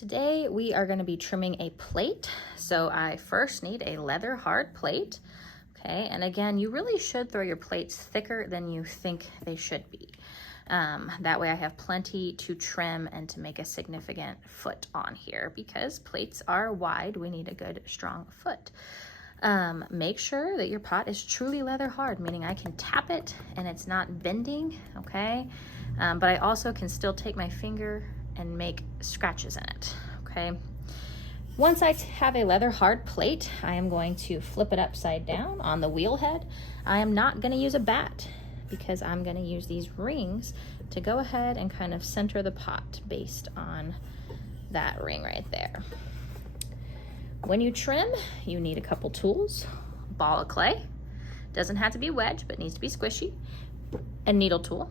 Today we are going to be trimming a plate. So I first need a leather hard plate. Okay, and again, you really should throw your plates thicker than you think they should be. That way I have plenty to trim and to make a significant foot on here, because plates are wide. We need a good strong foot. Make sure that your pot is truly leather hard, meaning I can tap it and it's not bending, okay? But I also can still take my finger and make scratches in it, okay? Once I have a leather hard plate, I am going to flip it upside down on the wheel head. I am not gonna use a bat because I'm gonna use these rings to go ahead and kind of center the pot based on that ring right there. When you trim, you need a couple tools. A ball of clay, doesn't have to be wedge, but needs to be squishy, a needle tool,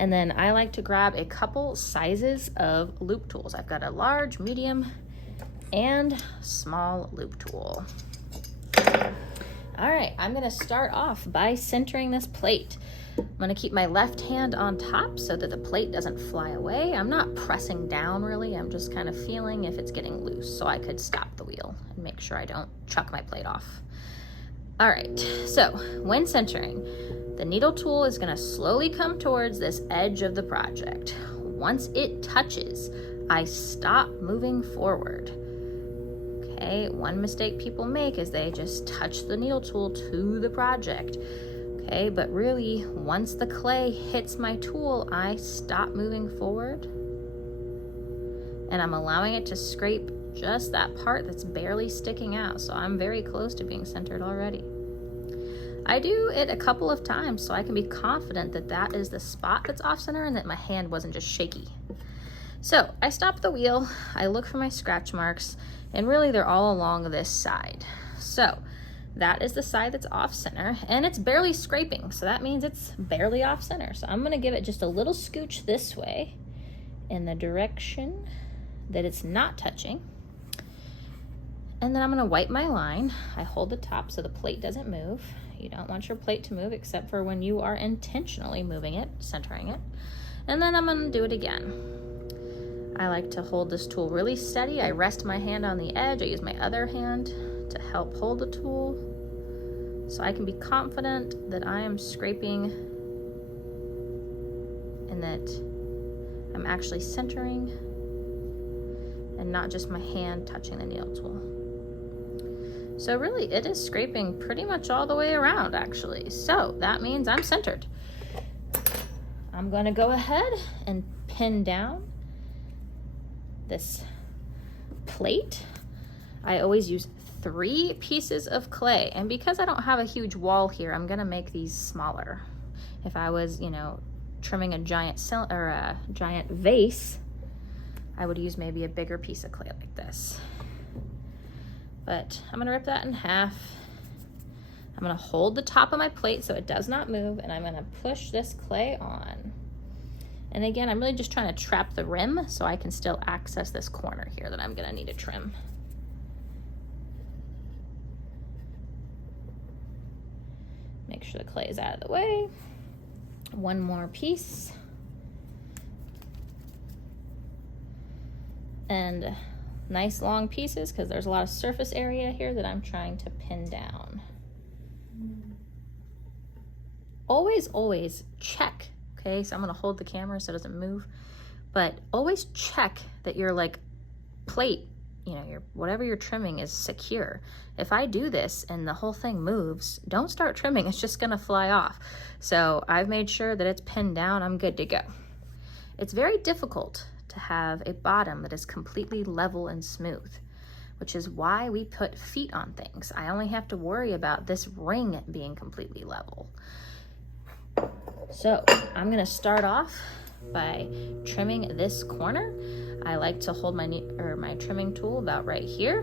and then I like to grab a couple sizes of loop tools. I've got a large, medium, and small loop tool. All right, I'm gonna start off by centering this plate. I'm gonna keep my left hand on top so that the plate doesn't fly away. I'm not pressing down really, I'm just kind of feeling if it's getting loose so I could stop the wheel and make sure I don't chuck my plate off. All right, so when centering, the needle tool is gonna slowly come towards this edge of the project. Once it touches, I stop moving forward. Okay, one mistake people make is they just touch the needle tool to the project. Okay, but really, once the clay hits my tool, I stop moving forward and I'm allowing it to scrape just that part that's barely sticking out. So I'm very close to being centered already. I do it a couple of times so I can be confident that that is the spot that's off center and that my hand wasn't just shaky. So I stop the wheel, I look for my scratch marks, and really they're all along this side. So that is the side that's off center, and it's barely scraping, so that means it's barely off center. So I'm gonna give it just a little scooch this way in the direction that it's not touching. And then I'm gonna wipe my line. I hold the top so the plate doesn't move. You don't want your plate to move except for when you are intentionally moving it, centering it. And then I'm gonna do it again. I like to hold this tool really steady. I rest my hand on the edge. I use my other hand to help hold the tool so I can be confident that I am scraping and that I'm actually centering and not just my hand touching the needle tool. So really it is scraping pretty much all the way around actually. So that means I'm centered. I'm gonna go ahead and pin down this plate. I always use 3 pieces of clay, and because I don't have a huge wall here, I'm gonna make these smaller. If I was, you know, trimming a giant vase, I would use maybe a bigger piece of clay like this. But I'm gonna rip that in half. I'm gonna hold the top of my plate so it does not move, and I'm gonna push this clay on. And again, I'm really just trying to trap the rim so I can still access this corner here that I'm gonna need to trim. Make sure the clay is out of the way. One more piece. And nice long pieces because there's a lot of surface area here that I'm trying to pin down. Always check. Okay, so I'm gonna hold the camera so it doesn't move, but always check that your plate, you know, whatever you're trimming is secure. If I do this and the whole thing moves, don't start trimming, it's just gonna fly off. So I've made sure that it's pinned down, I'm good to go. It's very difficult to have a bottom that is completely level and smooth, which is why we put feet on things. I only have to worry about this ring being completely level. So I'm gonna start off by trimming this corner. I like to hold my trimming tool about right here.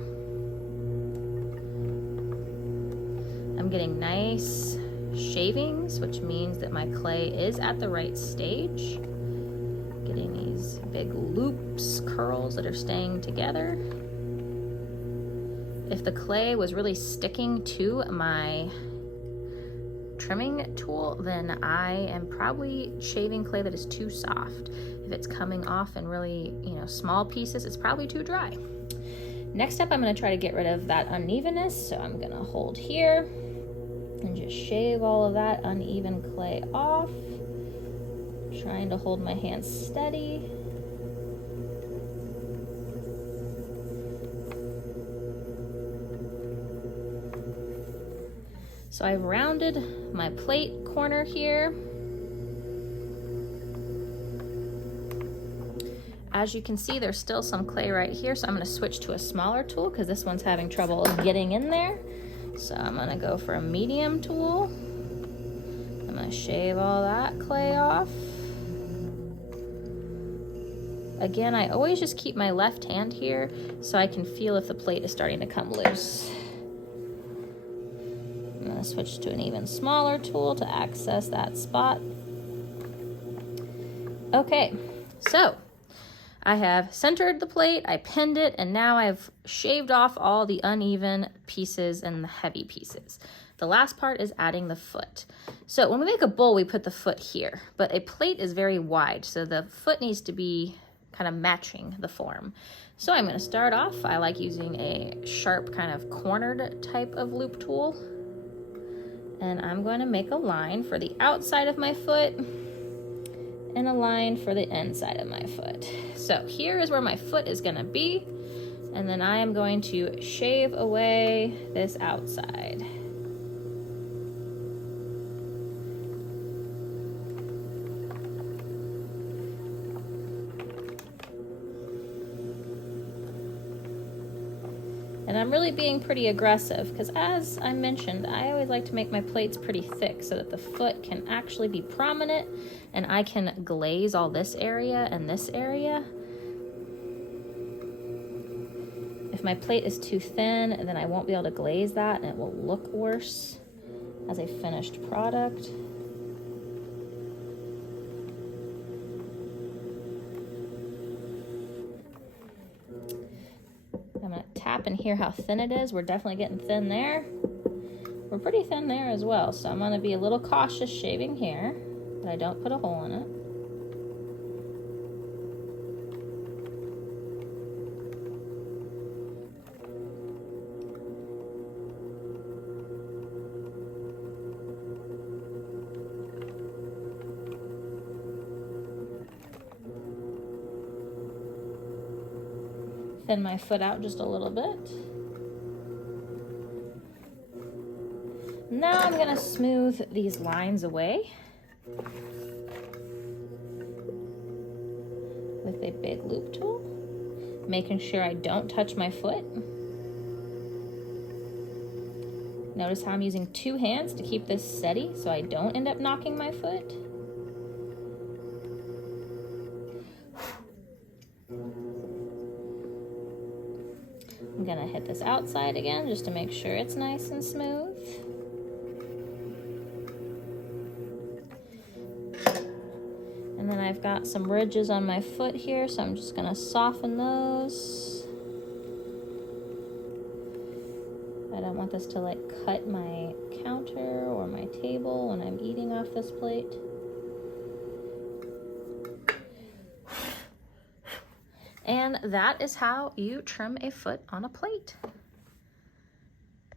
I'm getting nice shavings, which means that my clay is at the right stage. Getting these big loops, curls that are staying together. If the clay was really sticking to my trimming tool, then I am probably shaving clay that is too soft. If it's coming off in really, small pieces, it's probably too dry. Next up, I'm going to try to get rid of that unevenness. So I'm going to hold here and just shave all of that uneven clay off. Trying to hold my hands steady. So I've rounded my plate corner here. As you can see, there's still some clay right here, so I'm gonna switch to a smaller tool because this one's having trouble getting in there. So I'm gonna go for a medium tool. I'm gonna shave all that clay off. Again, I always just keep my left hand here so I can feel if the plate is starting to come loose. I'm going to switch to an even smaller tool to access that spot. Okay, so I have centered the plate, I pinned it, and now I've shaved off all the uneven pieces and the heavy pieces. The last part is adding the foot. So when we make a bowl, we put the foot here, but a plate is very wide, so the foot needs to be kind of matching the form. So I'm going to start off, I like using a sharp kind of cornered type of loop tool. And I'm going to make a line for the outside of my foot and a line for the inside of my foot. So here is where my foot is going to be, and then I am going to shave away this outside. And I'm really being pretty aggressive because, as I mentioned, I always like to make my plates pretty thick so that the foot can actually be prominent and I can glaze all this area and this area. If my plate is too thin, then I won't be able to glaze that and it will look worse as a finished product. I'm going to tap and hear how thin it is. We're definitely getting thin there. We're pretty thin there as well, so I'm going to be a little cautious shaving here, but I don't put a hole in it. Thin my foot out just a little bit. Now I'm going to smooth these lines away with a big loop tool, making sure I don't touch my foot. Notice how I'm using two hands to keep this steady so I don't end up knocking my foot. I'm gonna hit this outside again just to make sure it's nice and smooth. And then I've got some ridges on my foot here, so I'm just gonna soften those. I don't want this to like cut my counter or my table when I'm eating off this plate. And that is how you trim a foot on a plate.